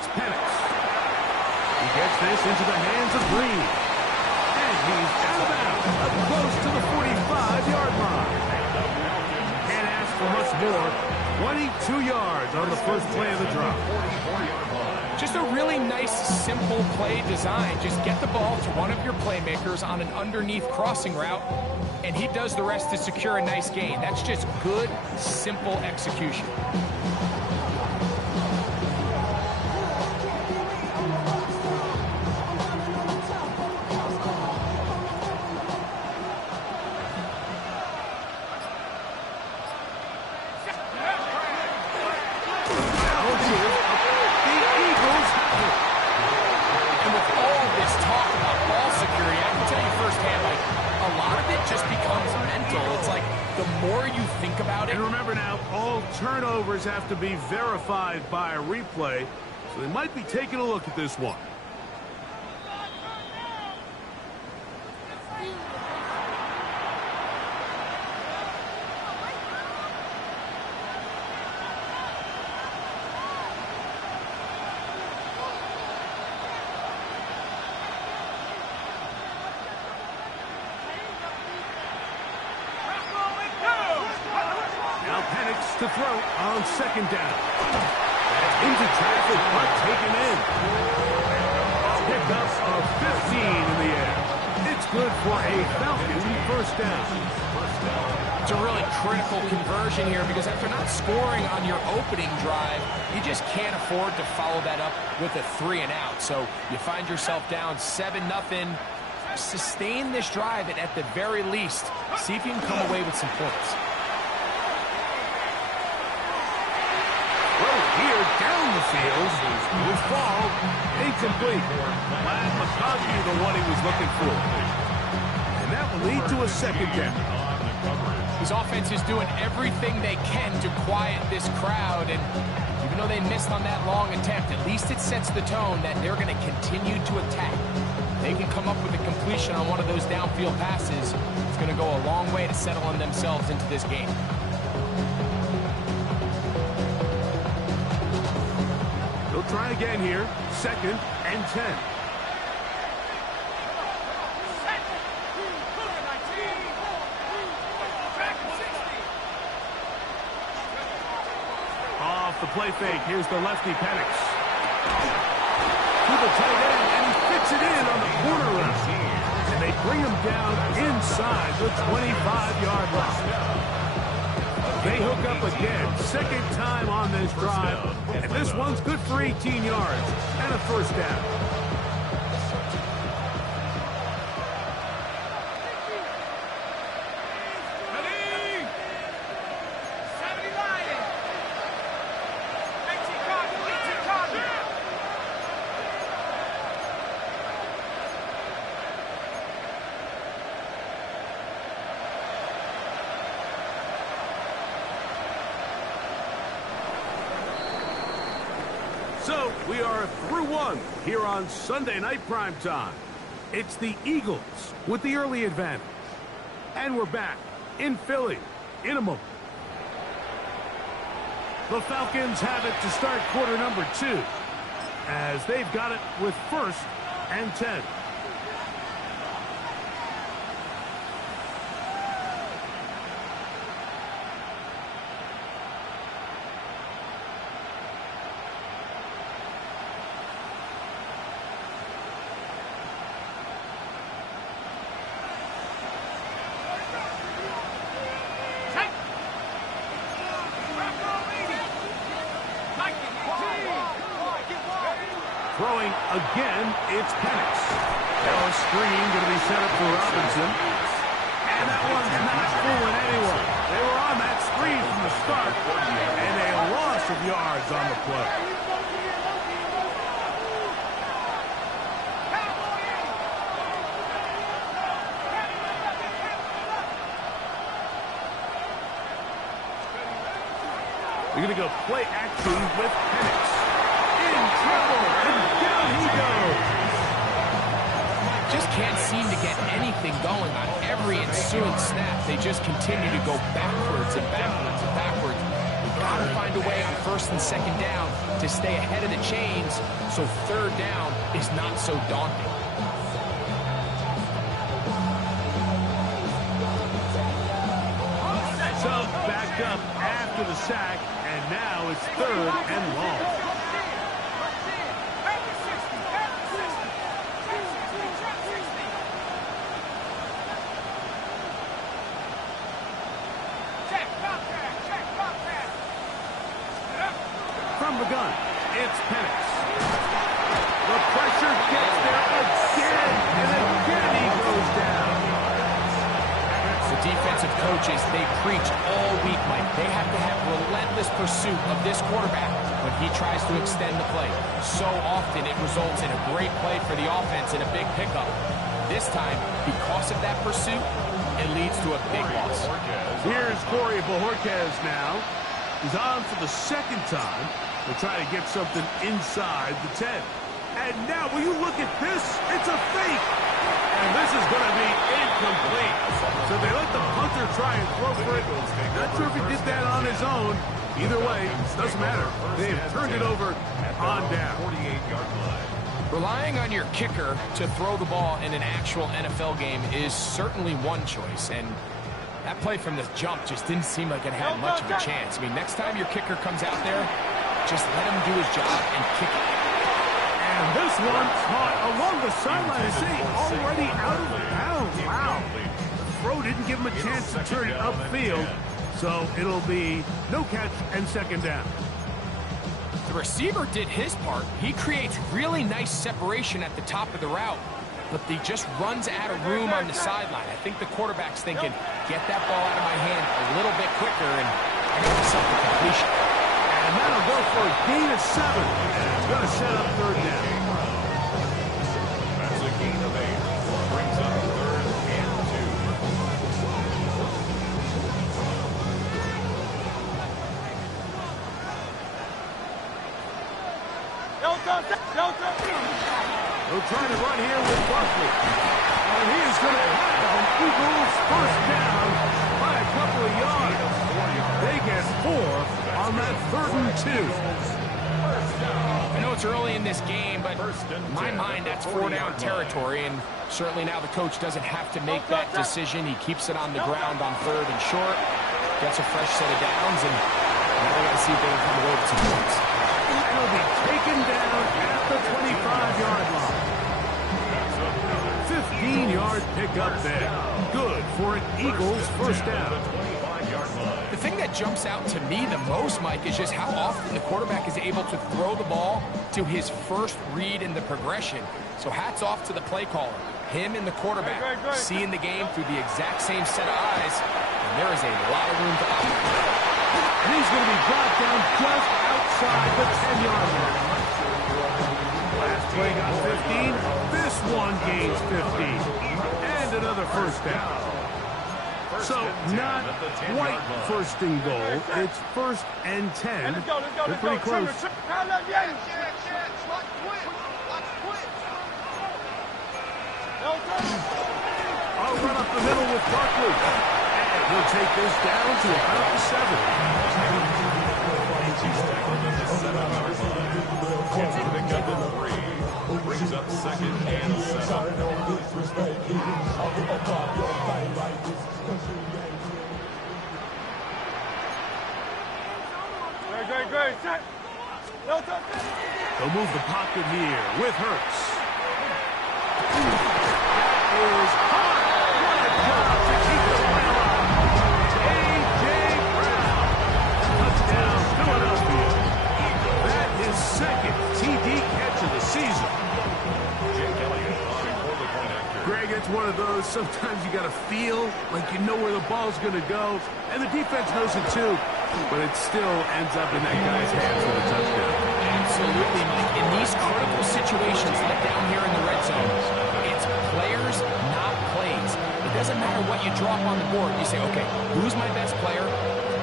It's Penix. He gets this into the hands of Green. And he's out of bounds, up close to the 45-yard line. Can't ask for much more. 22 yards on the first play of the drive. Just a really nice, simple play design. Just get the ball to one of your playmakers on an underneath crossing route, and he does the rest to secure a nice gain. That's just good, simple execution. Turnovers have to be verified by a replay, so they might be taking a look at this one. To throw on second down. Into traffic, but taken in. Pickup of 15 in the air. It's good for a Falcon first down. It's a really critical conversion here because after not scoring on your opening drive, you just can't afford to follow that up with a 3-and-out. So you find yourself down 7-0. Sustain this drive and at the very least, see if you can come away with some points. Here down the field will fall incomplete. Glad McConkey the one he was looking for. And that will lead to a second down. His offense is doing everything they can to quiet this crowd, and even though they missed on that long attempt, at least it sets the tone that they're going to continue to attack. They can come up with a completion on one of those downfield passes. It's going to go a long way to settling themselves into this game. Try again here. 2nd and 10. Off the play fake. Here's the lefty Penix. To the tight end, and he fits it in on the corner route. And they bring him down inside the 25-yard line. They hook up again, second time on this drive, and this one's good for 18 yards and a first down. So, we are through one here on Sunday Night Primetime. It's the Eagles with the early advantage. And we're back in Philly in a moment. The Falcons have it to start quarter number 2 as they've got it with 1st and 10. Throwing again, it's Penix. Now a screen going to be set up for Robinson. And that one's not fooling anyone. They were on that screen from the start, and a loss of yards on the play. We're going to go play action with Penix. In trouble, and down he goes. Just can't seem to get anything going on every ensuing snap. They just continue to go backwards and backwards and backwards. The got to find a way on first and second down to stay ahead of the chains so third down is not so daunting. So back up after the sack, and now it's third and long. From the gun, it's Penix. The pressure gets there again, and again he goes down. The defensive coaches, they preach all week, Mike. They have to have relentless pursuit of this quarterback when he tries to extend the play. So often it results in a great play for the offense and a big pickup. This time, because of that pursuit, it leads to a big loss. Here's Corey Bojorquez now. He's on for the second time. They'll try to get something inside the 10. And now, will you look at this? It's a fake. And this is going to be incomplete. So they let the punter try and throw for it. Not sure if he did that on his own. Either way, it doesn't matter. They've turned it over on down. 48-yard line. Relying on your kicker to throw the ball in an actual NFL game is certainly one choice. And that play from the jump just didn't seem like it had much of a chance. I mean, next time your kicker comes out there, just let him do his job and kick it. And this one caught along the sideline. I say already out of bounds. Wow. The throw didn't give him a chance to turn it upfield. So it'll be no catch and second down. The receiver did his part. He creates really nice separation at the top of the route, but he just runs out of room on the sideline. I think the quarterback's thinking, get that ball out of my hand a little bit quicker, and I got myself a completion. And that'll go for a gain of 7. And it's going to set up third down. That's a gain of 8. Brings up third and 2. They'll try to run here with Barkley. And he is going to have an Eagles first down by a couple of yards. They get 4 on that 3rd and 2. I know it's early in this game, but in my mind, that's 4-down territory, and certainly now the coach doesn't have to make that decision. He keeps it on the ground on 3rd and short, gets a fresh set of downs, and now we got to see if they can come away with some points. It'll be taken down at the 25-yard line. 15-yard pickup there. Good for an Eagles first down. The thing that jumps out to me the most, Mike, is just how often the quarterback is able to throw the ball to his first read in the progression. So hats off to the play caller. Him and the quarterback seeing the game through the exact same set of eyes, and there is a lot of room to operate. And he's going to be brought down just outside the 10-yard line. Last play got 15. This one gains 15. And another first down. So not quite first and goal. It's 1st and 10. They're pretty close. I'll run up the middle with Barkley. And he'll take this down to about the 7. Brings up 2nd and 7. Great. They'll move the pocket here with Hurts. That is hot. What a job to keep the ball alive. A.J. Brown. Touchdown, Philadelphia. That is 2nd TD catch of the season. Greg, it's one of those, sometimes you got to feel like you know where the ball's going to go, and the defense knows it too, but it still ends up in that guy's hands for the touchdown. Absolutely, Mike. In these critical situations, like down here in the red zone, it's players, not plays. It doesn't matter what you drop on the board. You say, okay, who's my best player?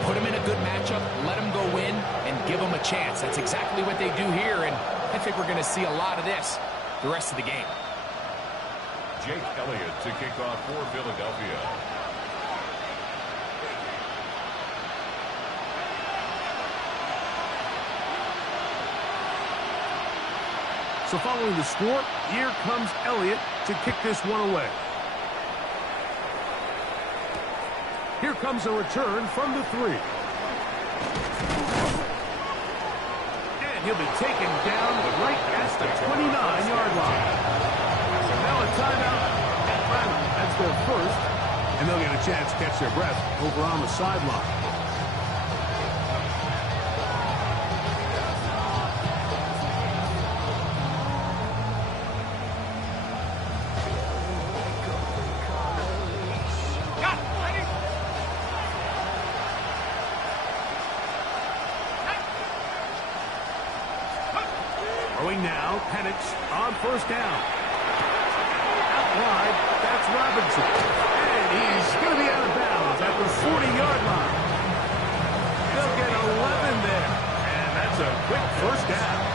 Put him in a good matchup, let him go win, and give him a chance. That's exactly what they do here, and I think we're going to see a lot of this the rest of the game. Jake Elliott to kick off for Philadelphia. So following the score, here comes Elliott to kick this one away. Here comes a return from the 3. And he'll be taken down right at the 29-yard line. Now a timeout. That's their first. And they'll get a chance to catch their breath over on the sideline. Throwing now, Penix on first down. Out wide, that's Robinson. And he's going to be out of bounds at the 40-yard line. They'll get 11 there. And that's a quick first down.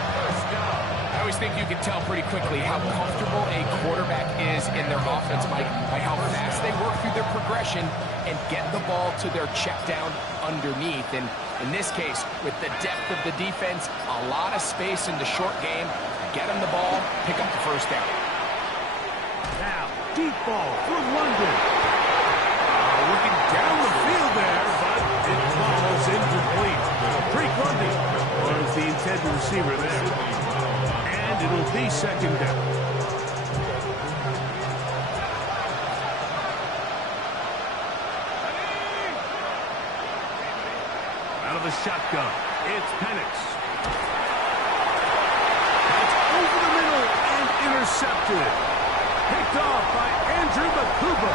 I always think you can tell pretty quickly how comfortable a quarterback is in their offense, Mike, by how fast they work through their progression and get the ball to their check down underneath. And in this case, with the depth of the defense, a lot of space in the short game, get them the ball, pick up the first down. Now, deep ball for London. Looking down the field there, but it falls incomplete. Drake London was the intended receiver there. And it'll be second down. Out of the shotgun, it's Penix. It's over the middle and intercepted. Picked off by Andrew Makuba.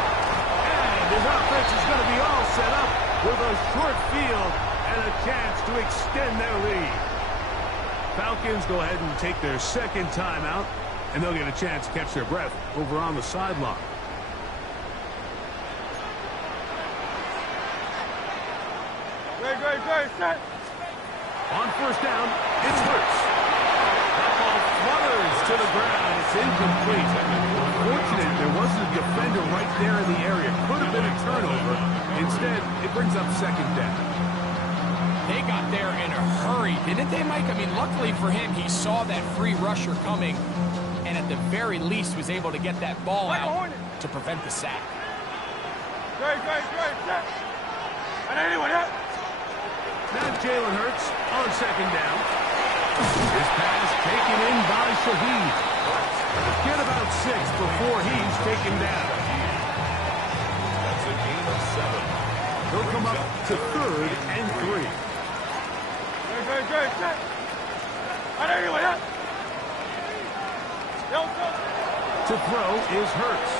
And his offense is going to be all set up with a short field and a chance to extend their lead. Falcons go ahead and take their second timeout, and they'll get a chance to catch their breath over on the sideline. Great, set. On first down, it's Hurts. That ball flutters to the ground. It's incomplete. Unfortunate, there wasn't a defender right there in the area. Could have been a turnover. Instead, it brings up second down. They got there in a hurry, didn't they, Mike? I mean, luckily for him, he saw that free rusher coming and at the very least was able to get that ball out to prevent the sack. Great, set. And anyone hit? Now Jalen Hurts on second down. This pass taken in by Shaheed. Get about 6 before he's taken down. That's a gain of 7. He'll come up to 3rd and 3. Great, set. And anyone hit? To throw is Hurts.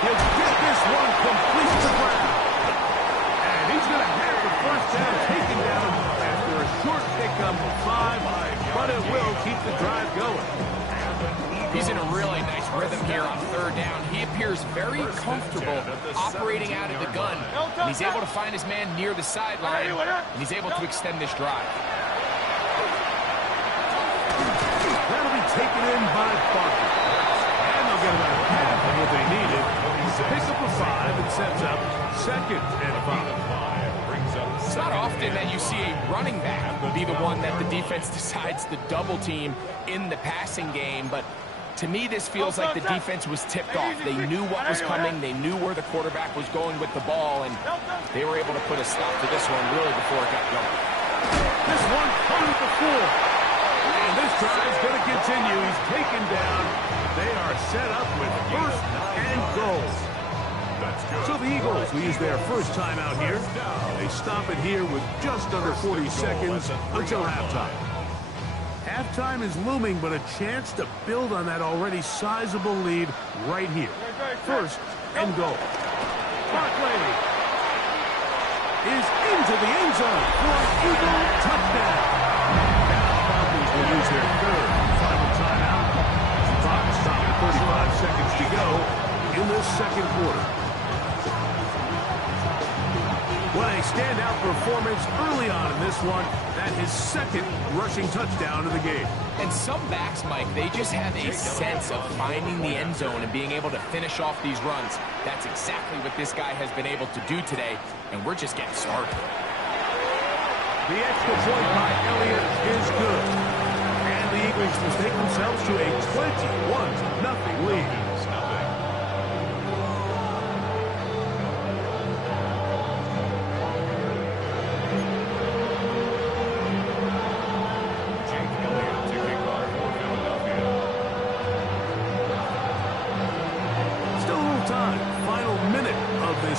He'll get this one complete to ground. And he's going to have the first down taken down after a short pickup of 5, but it will keep the drive going. He's in a really nice rhythm here on 3rd down. He appears very comfortable operating out of the gun. And he's able to find his man near the sideline, and he's able to extend this drive. That'll be taken in by Barker. And they'll get about half of what they needed. Picks up a 5 and sets up 2nd and 5. It's not often that you see a running back be the one that the defense decides to double team in the passing game, but to me this feels like the defense was tipped off. They knew what was coming, they knew where the quarterback was going with the ball, and they were able to put a stop to this one really before it got going. This one comes before. And this drive's going to continue. He's taken down. They are set up with 1st and goal. So the Eagles will use their first timeout here. They stop it here with just under 40 seconds until halftime. Halftime is looming, but a chance to build on that already sizable lead right here. 1st and goal. Barkley is into the end zone for an Eagle touchdown. Now the Falcons will use their 3rd final timeout. Clock stopped at 35 seconds to go in this 2nd quarter. What a standout performance early on in this one. That his 2nd rushing touchdown of the game. And some backs, Mike, they just have a sense of finding the end zone and being able to finish off these runs. That's exactly what this guy has been able to do today, and we're just getting started. The extra point by Elliott is good. And the Eagles to take themselves to a 21-0 lead.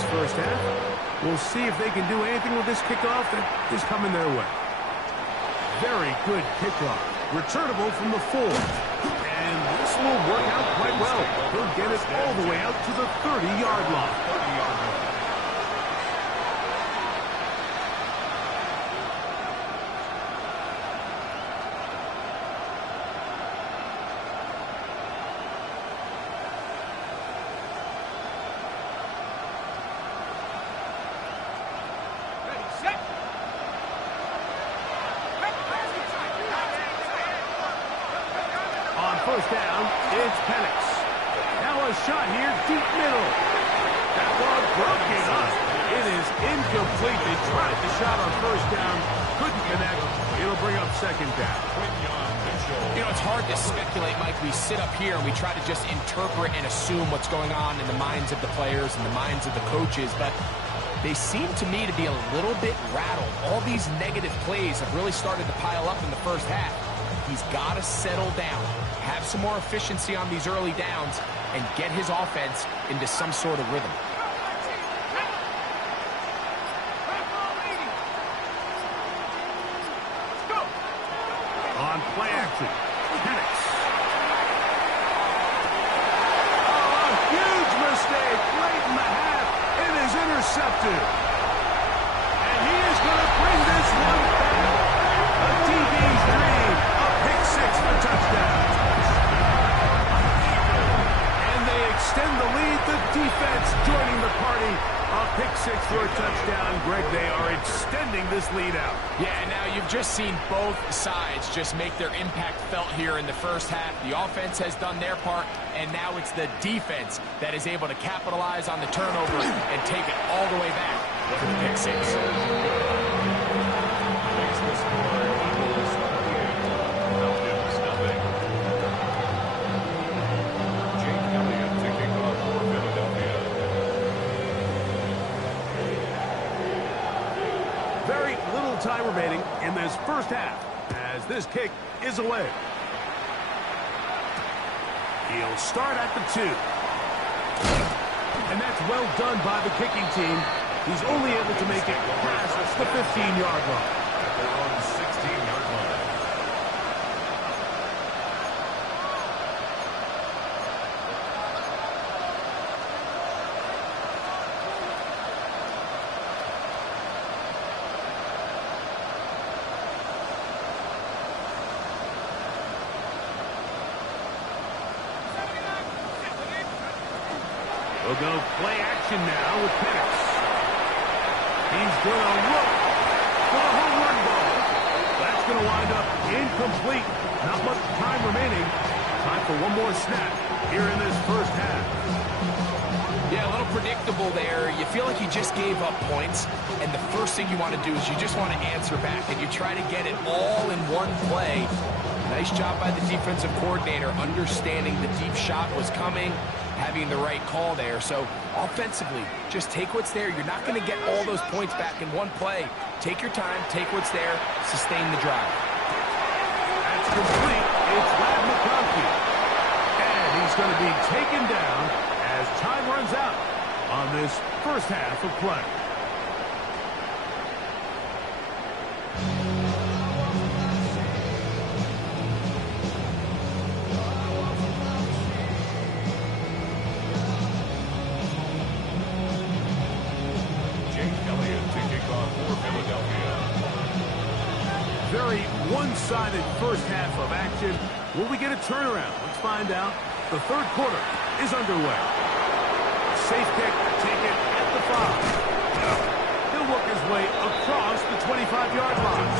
First half. We'll see if they can do anything with this kickoff that is coming their way. Very good kickoff. Returnable from the 4. And this will work out quite well. He'll get it all the way out to the 30-yard line. First down, it's Penix. Now a shot here, deep middle. That ball broken up. It is incomplete. They tried the shot on first down, couldn't connect. It'll bring up second down. You know, it's hard to speculate, Mike. We sit up here and we try to just interpret and assume what's going on in the minds of the players and the minds of the coaches, but they seem to me to be a little bit rattled. All these negative plays have really started to pile up in the first half. He's got to settle down, have some more efficiency on these early downs, and get his offense into some sort of rhythm. On play action, Penix. Oh, a huge mistake late in the half. It is intercepted. And he is going to bring this one back. A DB's dream. A pick 6 for touchdown. And they extend the lead. The defense joining the party. A pick 6 for a touchdown. Greg, they are extending this lead out. Yeah, now you've just seen both sides just make their impact felt here in the first half. The offense has done their part, and now it's the defense that is able to capitalize on the turnover and take it all the way back to the pick 6. Very little time remaining in this first half as this kick is away. He'll start at the 2. And that's well done by the kicking team. He's only able to make it past the 15-yard line. They're on the 16-yard line. We'll go play action now with Penix. He's going to look for the home run ball. That's going to wind up incomplete. Not much time remaining. Time for one more snap here in this first half. Yeah, a little predictable there. You feel like you just gave up points, and the first thing you want to do is you just want to answer back, and you try to get it all in one play. Nice job by the defensive coordinator, understanding the deep shot was coming, having the right call there. So offensively, just take what's there. You're not going to get all those points back in one play. Take your time, take what's there, sustain the drive. That's complete. It's Lad McConkey. And he's going to be taken down as time runs out on this first half of play. Very one-sided first half of action. Will we get a turnaround? Let's find out. The third quarter is underway. Safe kick taken at the 5. He'll work his way across the 25-yard line.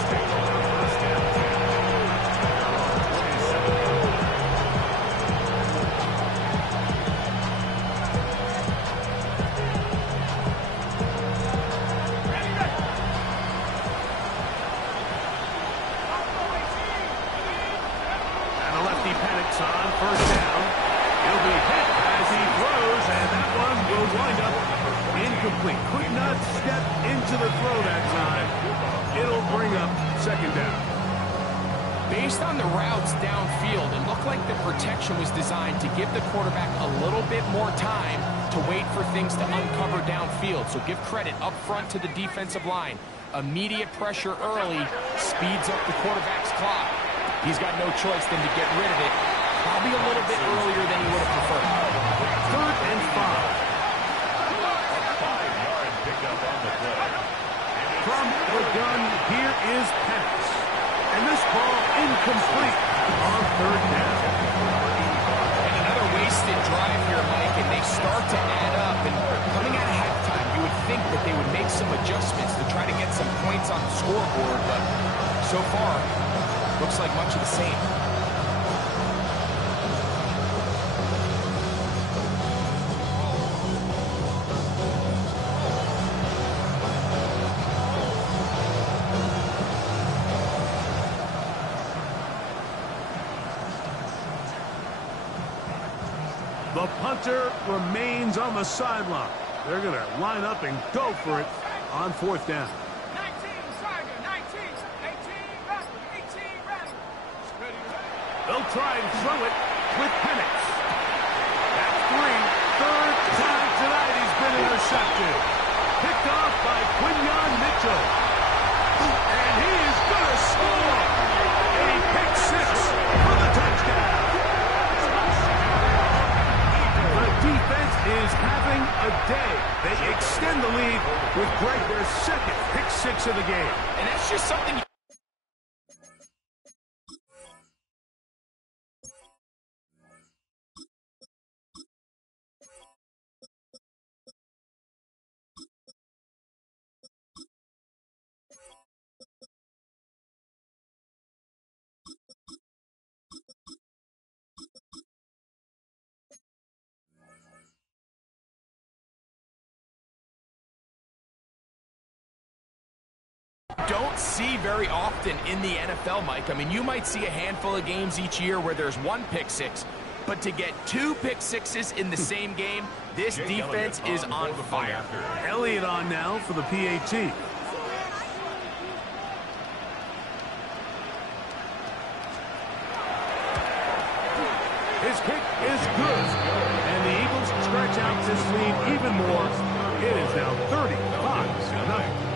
Simply could not step into the throw that time. It'll bring up second down. Based on the routes downfield, it looked like the protection was designed to give the quarterback a little bit more time to wait for things to uncover downfield. So give credit up front to the defensive line. Immediate pressure early speeds up the quarterback's clock. He's got no choice than to get rid of it, probably a little bit earlier than he would have preferred. 3rd and 5. From the gun, here is Penix. And this ball incomplete on 3rd down. And another wasted drive here, Mike, and they start to add up. And coming out of halftime, you would think that they would make some adjustments to try to get some points on the scoreboard, but so far, looks like much of the same. The punter remains on the sideline. They're going to line up and go for it on 4th down. 19, Tiger, 19, 18, Rattle, 18, Rattle. They'll try and throw it with Penix. That's 3. 3rd time tonight he's been intercepted. Picked off by Quinyon Mitchell. And he is going to score. A pick 6 for the touchdown. The defense is having a day. They extend the lead with Greg, their 2nd pick 6 of the game. And that's just something... don't see very often in the NFL, Mike. I mean, you might see a handful of games each year where there's 1 pick 6, but to get 2 pick 6s in the same game, this defense is on fire. Elliott on now for the PAT. His kick is good, and the Eagles stretch out this lead even more. It is now 35-0.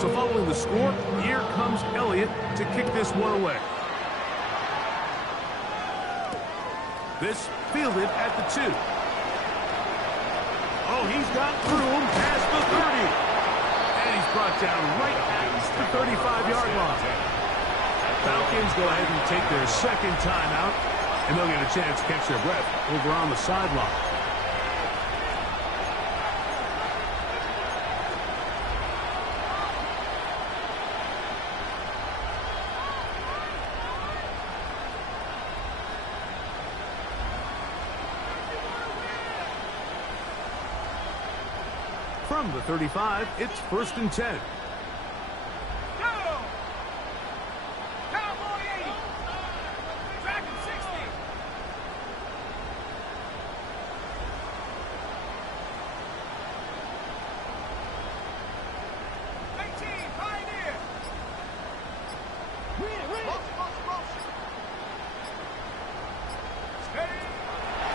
So following the score, here comes Elliott to kick this one away. This fielded at the 2. Oh, he's got room past the 30. And he's brought down right at the 35-yard line. Falcons go ahead and take their 2nd timeout, and they'll get a chance to catch their breath over on the sideline. From the 35, it's 1st and 10. Go! Cowboy 80. Dragon 60. 18, Pioneer.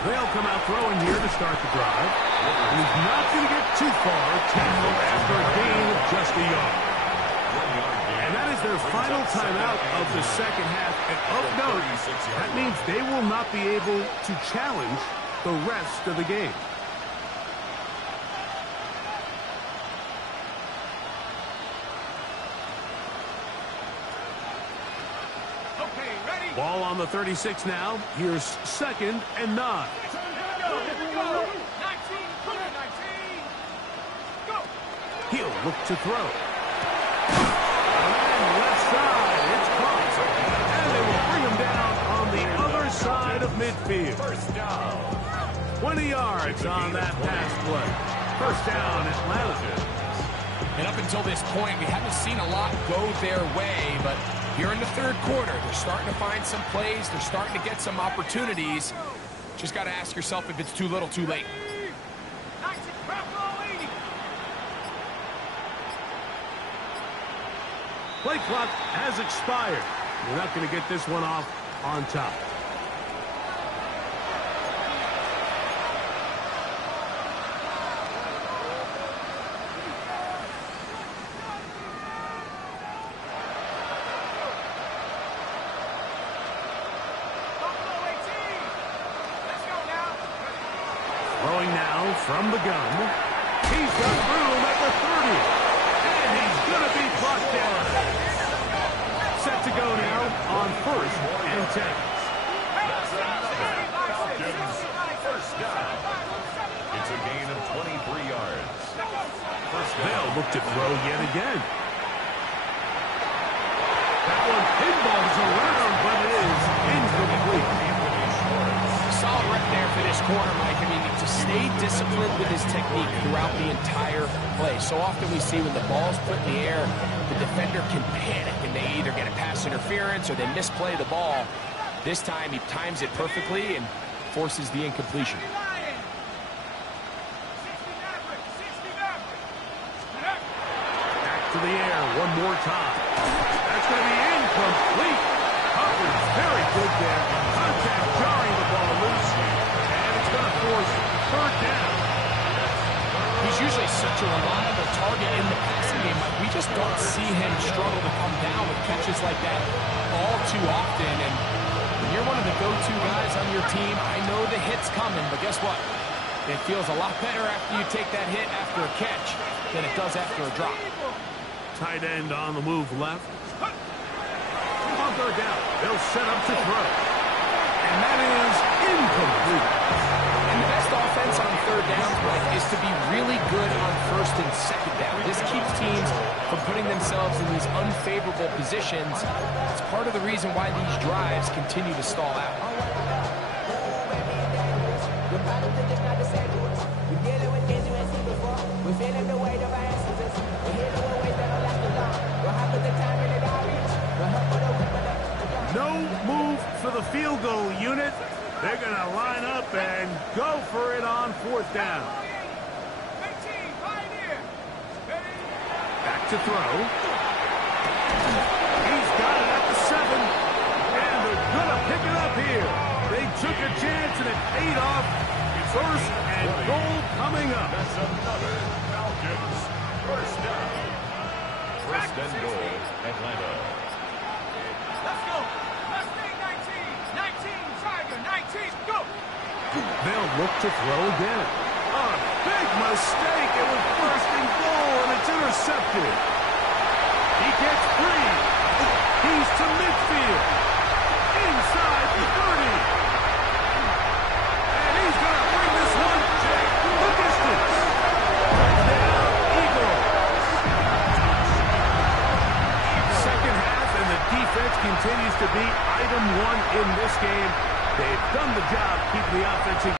They'll come out throwing here to start the drive. And he's not going to get too far, tackled after a gain of just a yard. And that is their final timeout of the 2nd half. And of note, that means they will not be able to challenge the rest of the game. Okay, ready? Ball on the 36 now. Here's 2nd and 9. Go. 19, 19. Go. He'll look to throw. And left side, it's caught. And they will bring him down on the other side of midfield. 1st down. 20 yards on that pass play. 1st down, Atlanta. And up until this point, we haven't seen a lot go their way, but Here in the third quarter, they're starting to find some plays. They're starting to get some opportunities. Just got to ask yourself if it's too little, too late. Play clock has expired. You're not going to get this one off on top. Throwing now from the gun. He's got room at the 30. And he's going to be brought down. Set to go now on 1st and 10. First down. It's a gain of 23 yards. They'll look to throw yet again. That one pinballs around, but it is incomplete. Solid rep there for this corner, Mike. I mean, to stay disciplined with his technique throughout the entire play. So often we see when the ball's put in the air, the defender can panic and they either get a pass interference or they misplay the ball. This time he times it perfectly and forces the incompletion. Back to the air one more time. That's going to be incomplete. Coverage very good there. Contact jarring the ball loose. And it's going to force 3rd down. He's usually such a reliable target in the passing game. Like, we just don't see him struggle to come down with catches like that all too often. And when you're one of the go-to guys on your team, I know the hit's coming, but guess what? It feels a lot better after you take that hit after a catch than it does after a drop. Tight end on the move left. On 3rd down, they'll set up to throw. And that is incomplete. And the best offense on 3rd downs, Mike, is to be really good on 1st and 2nd down. This keeps teams from putting themselves in these unfavorable positions. It's part of the reason why these drives continue to stall out. No move for the field goal unit. They're going to line up and go for it on 4th down. Back to throw. He's got it at the 7. And they're going to pick it up here. They took a chance and it paid off. 1st and goal coming up. That's another Falcons 1st down. 1st and goal, Atlanta. Let's go. Let's take 19. 19, Tiger. 19, go. They'll look to throw again. A big mistake. It was 1st and goal, and it's intercepted. He gets free. He's to midfield. Inside the 30. And he's going to bring this one the distance. Touchdown, Eagles. Second half, and the defense continues to be item 1 in this game. They've done the job keeping the offense in